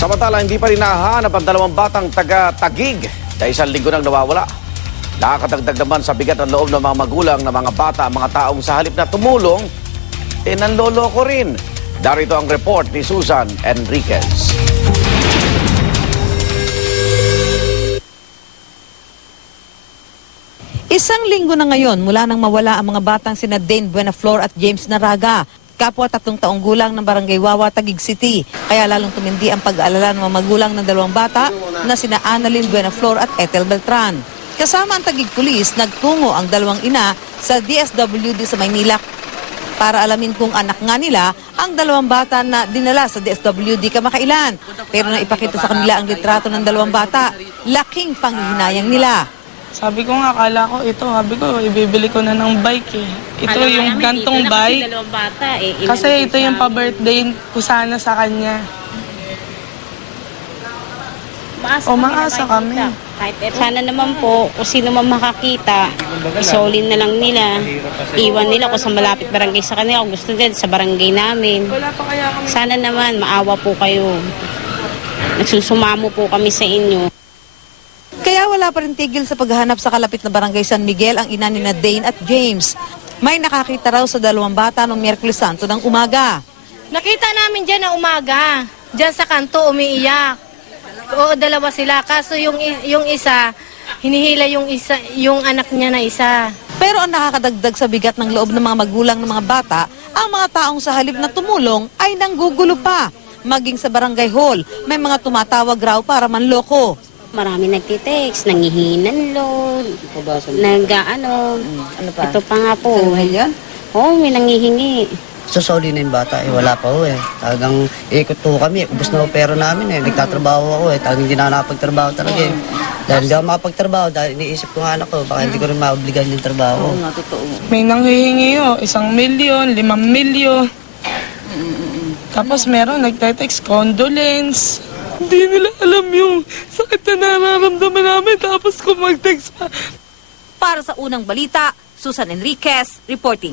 Samantala, hindi pa rin nahahanap ang dalawang batang taga-Tagig na isang linggo nang nawawala. Nakakadagdag naman sa bigat ng loob ng mga magulang ng mga bata ang mga taong sa halip na tumulong, nanloloko rin. Darito ang report ni Susan Enriquez. Isang linggo na ngayon mula nang mawala ang mga batang sina Dane Buenaflor at James Naraga, kapwa 3 taong gulang ng Barangay Wawa, Taguig City. Kaya lalong tumindi ang pag-aalala ng mga magulang ng dalawang bata na sina Annalyn Buenaflor at Ethel Beltran. Kasama ang Taguig Police, nagtungo ang dalawang ina sa DSWD sa Maynila para alamin kung anak nga nila ang dalawang bata na dinala sa DSWD kamakailan. Pero naipakita sa kanila ang litrato ng dalawang bata, laking panghihinayang nila. Sabi ko nga, akala ko ito, sabi ko, ibibili ko na ng bike eh. Ito yung gantong bike. Kasi ito yung pa-birthday ko sana sa kanya. Maasa kami. Sana naman po, kung sino man makakita, isolin na lang nila. Iwan nila kung sa malapit barangay sa kanila. Kung gusto din sa barangay namin. Sana naman, maawa po kayo. Nagsusumamo po kami sa inyo. Kaya wala pa rin tigil sa paghahanap sa kalapit na barangay San Miguel ang ina ni na Dane at James. May nakakita raw sa dalawang bata noong Miyerkules Santo ng umaga. Nakita namin dyan na umaga. Dyan sa kanto umiiyak. Oo, dalawa sila. Kaso yung isa, hinihila yung anak niya na isa. Pero ang nakakadagdag sa bigat ng loob ng mga magulang ng mga bata, ang mga taong sa halip na tumulong ay nanggugulo pa. Maging sa barangay hall, may mga tumatawag raw para manloko. Marami nagtitext, nangihinan load, ano pa? Ito pa nga po. Oo, may nangihingi. Susoli na yung bata, wala pa ho eh. Talagang ikot po kami, ubos na ho pera namin eh. Nagtatrabaho ako eh, talagang hindi na nakapagtrabaho talaga eh. Dahil hindi ako makapagtrabaho, dahil iniisip ko nga anak ko, baka hindi ko rin maobligan yung trabaho. Oo nga, totoo. May nanghihingi ho, 1 milyon, 5 milyon. Tapos meron nagtetext, condolence. Hindi nila alam yung sakit na nararamdaman namin tapos kung mag-text pa. Para sa unang balita, Susan Enriquez reporting.